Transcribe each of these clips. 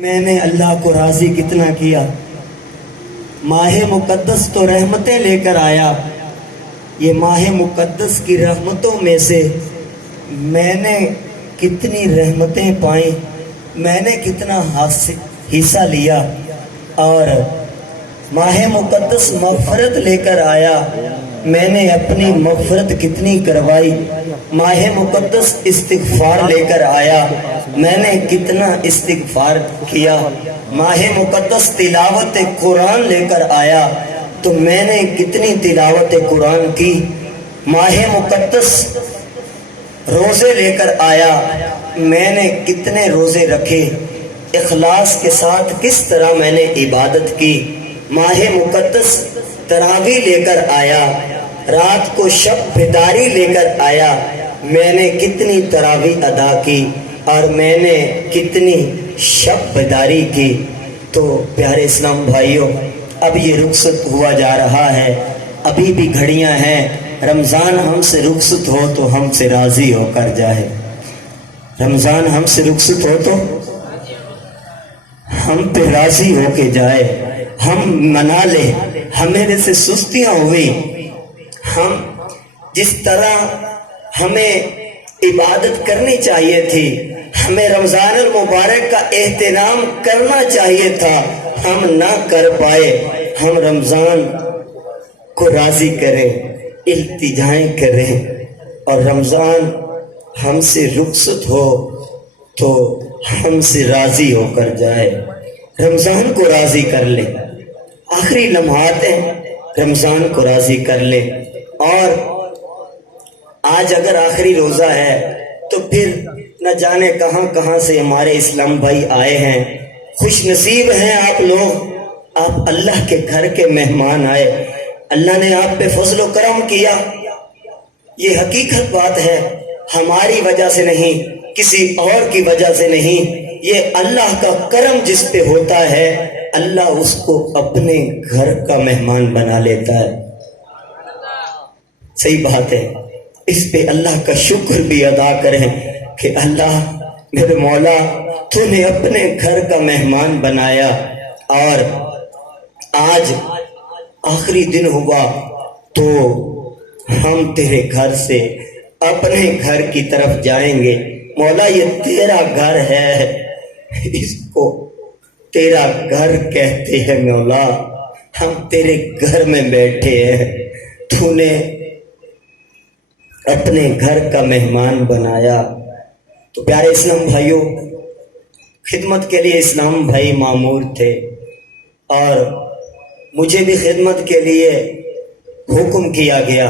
میں نے اللہ کو راضی کتنا کیا، ماہ مقدس تو رحمتیں لے کر آیا، یہ ماہ مقدس کی رحمتوں میں سے میں نے کتنی رحمتیں پائیں، میں نے کتنا حصہ لیا، اور ماہ مقدس مغفرت لے کر آیا، میں نے اپنی مغفرت کتنی کروائی، ماہ مقدس استغفار لے کر آیا، میں نے کتنا استغفار کیا، ماہ مقدس تلاوت قرآن لے کر آیا تو میں نے کتنی تلاوت قرآن کی، ماہ مقدس روزے لے کر آیا، میں نے کتنے روزے رکھے، اخلاص کے ساتھ کس طرح میں نے عبادت کی، ماہ مقدس تراویح لے کر آیا، رات کو شب بیداری لے کر آیا، میں نے کتنی تراویح ادا کی اور میں نے کتنی شب بیداری کی۔ تو پیارے اسلام بھائیوں، اب یہ رخصت ہوا جا رہا ہے، ابھی بھی گھڑیاں ہیں، رمضان ہم سے رخصت ہو تو ہم سے راضی ہو کر جائے، رمضان ہم سے رخصت ہو تو ہم پہ راضی ہو کے جائے، ہم منا لے، ہمیں سے سستیاں ہوئی، ہم جس طرح ہمیں عبادت کرنی چاہیے تھی، ہمیں رمضان المبارک کا اہتمام کرنا چاہیے تھا، ہم نہ کر پائے، ہم رمضان کو راضی کریں، التجائیں کریں، اور رمضان ہم سے رخصت ہو تو ہم سے راضی ہو کر جائے، رمضان کو راضی کر لے، آخری لمحات ہیں، رمضان کو راضی کر لے۔ اور آج اگر آخری روزہ ہے تو پھر نہ جانے کہاں کہاں سے ہمارے اسلام بھائی آئے ہیں، خوش نصیب ہیں آپ لوگ، آپ اللہ کے گھر کے مہمان آئے، اللہ نے آپ پہ فضل و کرم کیا، یہ حقیقت بات ہے، ہماری وجہ سے نہیں، کسی اور کی وجہ سے نہیں، یہ اللہ کا کرم جس پہ ہوتا ہے اللہ اس کو اپنے گھر کا مہمان بنا لیتا ہے، صحیح بات ہے، اس پہ اللہ کا شکر بھی ادا کریں کہ اللہ میرے مولا تو نے اپنے گھر کا مہمان بنایا، اور آج آخری دن ہوا تو ہم تیرے گھر سے اپنے گھر کی طرف جائیں گے، مولا یہ تیرا گھر ہے، اس کو تیرا گھر کہتے ہیں مولا، ہم تیرے گھر میں بیٹھے ہیں، تو نے اپنے گھر کا مہمان بنایا۔ تو پیارے اسلام بھائیوں، خدمت کے لیے اسلام بھائی مامور تھے اور مجھے بھی خدمت کے لیے حکم کیا گیا،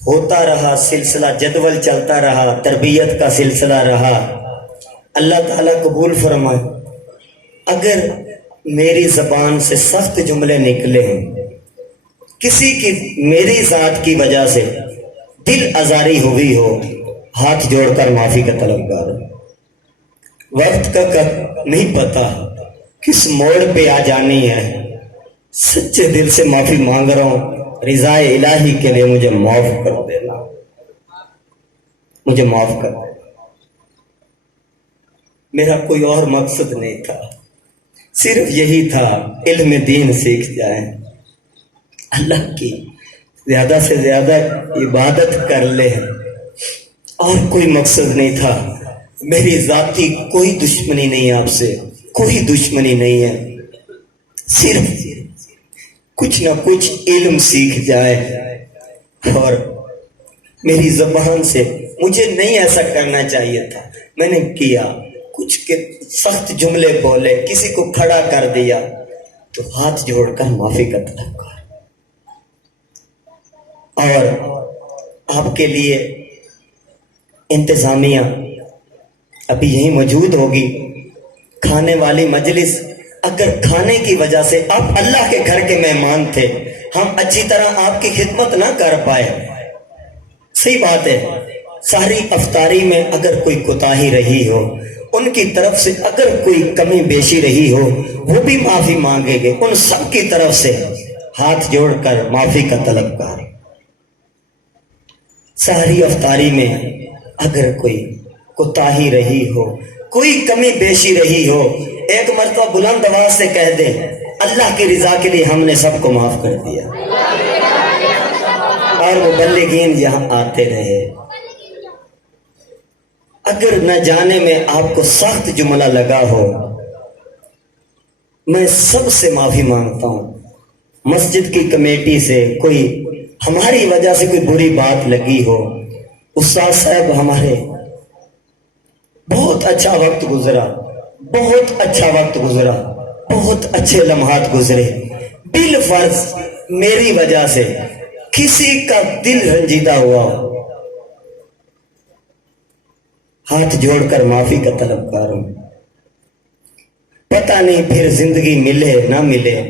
ہوتا رہا سلسلہ، جدول چلتا رہا، تربیت کا سلسلہ رہا، اللہ تعالیٰ قبول فرمائے۔ اگر میری زبان سے سخت جملے نکلے ہیں، کسی کی میری ذات کی وجہ سے دل آزاری ہوئی ہو، ہاتھ جوڑ کر معافی کا طلبگار ہوں، وقت کا نہیں پتا کس موڑ پہ آ جانی ہے، سچے دل سے معافی مانگ رہا ہوں، رضا الہی کے لیے مجھے معاف کر دینا، مجھے معاف کر دینا، میرا کوئی اور مقصد نہیں تھا، صرف یہی تھا علم دین سیکھ جائیں، اللہ کی زیادہ سے زیادہ عبادت کر لے، اور کوئی مقصد نہیں تھا، میری ذاتی کوئی دشمنی نہیں، آپ سے کوئی دشمنی نہیں ہے، صرف کچھ نہ کچھ علم سیکھ جائے، اور میری زبان سے مجھے نہیں ایسا کرنا چاہیے تھا، میں نے کیا، کچھ کے سخت جملے بولے، کسی کو کھڑا کر دیا، تو ہاتھ جوڑ کر معافی کا طلب کر، اور آپ کے لیے انتظامیہ ابھی یہیں موجود ہوگی، کھانے والی مجلس، اگر کھانے کی وجہ سے آپ اللہ کے گھر کے مہمان تھے، ہم اچھی طرح آپ کی خدمت نہ کر پائے، صحیح بات ہے، ساری افطاری میں اگر کوئی کوتاہی رہی ہو، ان کی طرف سے اگر کوئی کمی بیشی رہی ہو، وہ بھی معافی مانگیں گے، ان سب کی طرف سے ہاتھ جوڑ کر معافی کا طلبگار، ساری افطاری میں اگر کوئی کوتاہی رہی ہو، کوئی کمی بیشی رہی ہو، ایک مرتبہ بلند آواز سے کہہ دیں اللہ کی رضا کے لیے ہم نے سب کو معاف کر دیا، اور مبلغین یہاں آتے رہے۔ اگر نہ جانے میں آپ کو سخت جملہ لگا ہو، میں سب سے معافی مانگتا ہوں۔ مسجد کی کمیٹی سے کوئی ہماری وجہ سے کوئی بری بات لگی ہو، استاد صاحب ہمارے بہت اچھا وقت گزرا، بہت اچھا وقت گزرا، بہت اچھے لمحات گزرے، بالفرض میری وجہ سے کسی کا دل رنجیدہ ہوا ہو، ہاتھ جوڑ کر معافی کا طلبگار ہوں۔ پتہ نہیں پھر زندگی ملے نہ ملے۔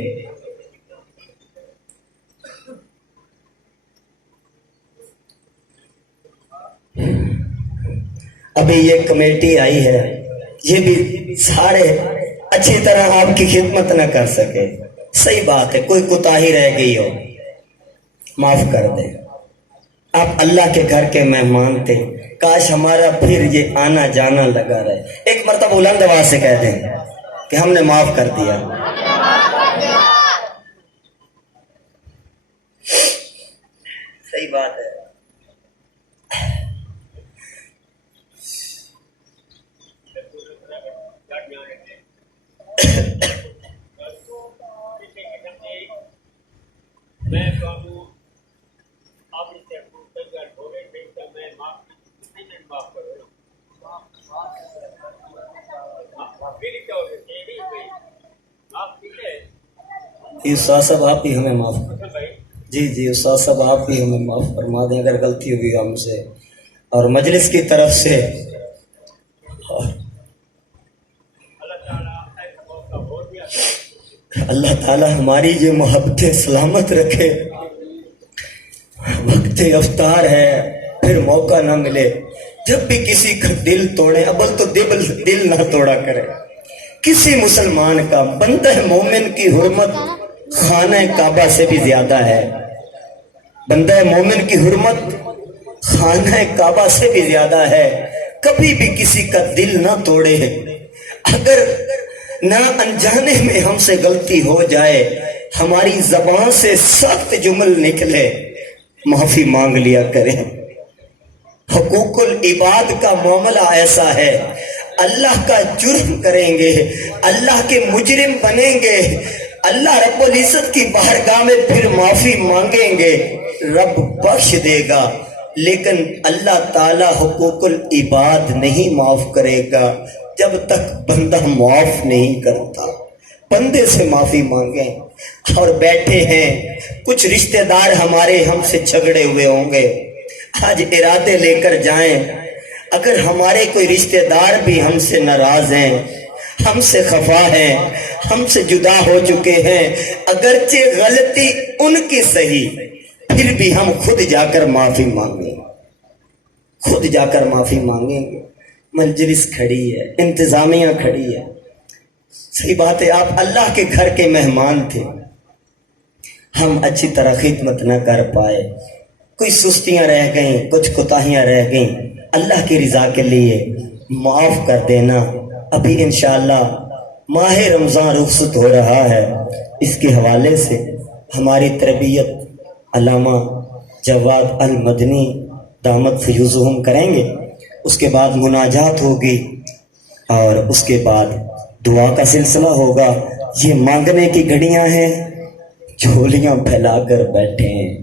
ابھی یہ کمیٹی آئی ہے، یہ بھی سارے اچھی طرح آپ کی خدمت نہ کر سکے، صحیح بات ہے، کوئی کوتاہی رہ گئی ہو معاف کر دیں۔ آپ اللہ کے گھر کے مہمان تھے، کاش ہمارا پھر یہ آنا جانا لگا رہے۔ ایک مرتبہ بلند آواز سے کہہ دیں کہ ہم نے معاف کر دیا۔ صحیح بات ہے۔ استاد صاحب آپ ہی ہمیں معاف کر، جی استاد صاحب آپ ہی ہمیں معاف فرما دیں اگر غلطی ہوئی ہم سے، اور مجلس کی طرف سے اللہ تعالی ہماری یہ محبتیں سلامت رکھے۔ وقت افطار ہے، پھر موقع نہ ملے، جب بھی کسی کا دل توڑے، اول تو دل نہ توڑا کرے۔ کسی مسلمان کا، بندہ مومن کی حرمت خانہ کعبہ سے بھی زیادہ ہے، بندہ مومن کی حرمت خانہ کعبہ سے بھی زیادہ ہے۔ کبھی بھی کسی کا دل نہ توڑے، اگر نہ انجانے میں ہم سے غلطی ہو جائے، ہماری زبان سے سخت جمل نکلے، معافی مانگ لیا کریں۔ حقوق العباد کا معاملہ ایسا ہے، اللہ کا جرم کریں گے، اللہ کے مجرم بنیں گے، اللہ رب العزت کی بارگاہ میں پھر معافی مانگیں گے، رب بخش دے گا، لیکن اللہ تعالی حقوق العباد نہیں معاف کرے گا جب تک بندہ معاف نہیں کرتا۔ بندے سے معافی مانگیں۔ اور بیٹھے ہیں کچھ رشتہ دار ہمارے ہم سے جھگڑے ہوئے ہوں گے، آج ارادے لے کر جائیں، اگر ہمارے کوئی رشتہ دار بھی ہم سے ناراض ہیں، ہم سے خفا ہیں، ہم سے جدا ہو چکے ہیں، اگرچہ غلطی ان کی صحیح، پھر بھی ہم خود جا کر معافی مانگیں، خود جا کر معافی مانگیں گے۔ مجلس کھڑی ہے، انتظامیہ کھڑی ہے، صحیح بات ہے، آپ اللہ کے گھر کے مہمان تھے، ہم اچھی طرح خدمت نہ کر پائے، کوئی سستیاں رہ گئیں، کچھ کوتاہیاں رہ گئیں، اللہ کی رضا کے لیے معاف کر دینا۔ ابھی انشاءاللہ ماہ رمضان رخصت ہو رہا ہے، اس کے حوالے سے ہماری تربیت علامہ جواد المدنی دامت فیوزہم کریں گے، اس کے بعد مناجات ہوگی، اور اس کے بعد دعا کا سلسلہ ہوگا۔ یہ مانگنے کی گھڑیاں ہیں، جھولیاں پھیلا کر بیٹھے ہیں،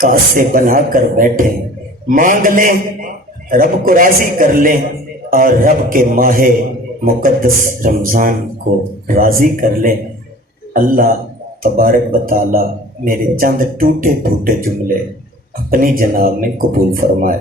کاسے بنا کر بیٹھے، مانگ لیں، رب کو راضی کر لیں، اور رب کے ماہ مقدس رمضان کو راضی کر لیں۔ اللہ تبارک و تعالی میرے چند ٹوٹے پھوٹے جملے اپنی جناب میں قبول فرمائے۔